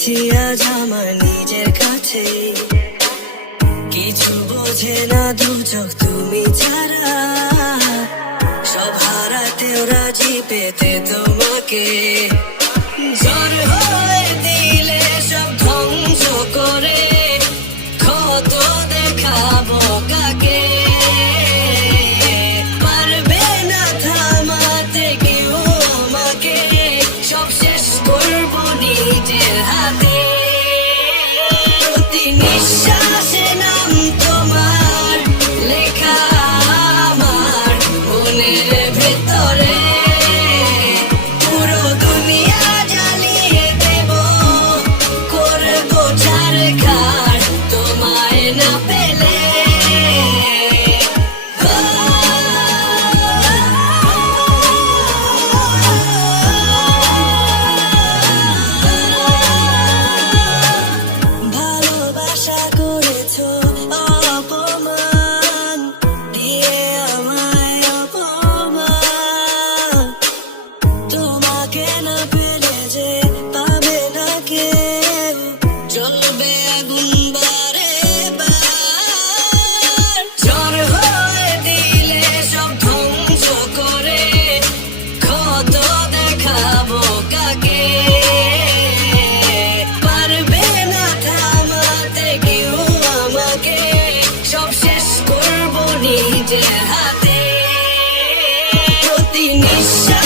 পেয়েছি আজ আমার নিজের কাছে, কিছু বোঝে না দু চোখ তুমি ছাড়া, সব হারাতেও রাজি পেতে তোমাকে, ঝড় হয়ে দিলে সব ধ্বংস করে, কত দেখাবো কাকে, পারবে না থামাতে কেউ আমাকে, সব শেষ করবো নিজের হাতে, প্রতি নিঃশ্বাসে নাম তোমার লেখা আমার মনের ভেতরে, পুরো দুনিয়া জ্বালিয়ে দেব, করবো ছারখার তোমায় না পেলে। ভালোবাসা করেছো অপমান দিয়ে আমায় অপমান, তোমাকে না পেলে যে পাবে না কেউ, চলবে আগুন বারে বার, ঝড় হয়ে দিলে সব ধ্বংস করে, কত দেখাবো কাকে, পারবে না থামাতে কেউ আমাকে, সব শেষ করবো নিজের হাতে, প্রতি নিঃশ্বাস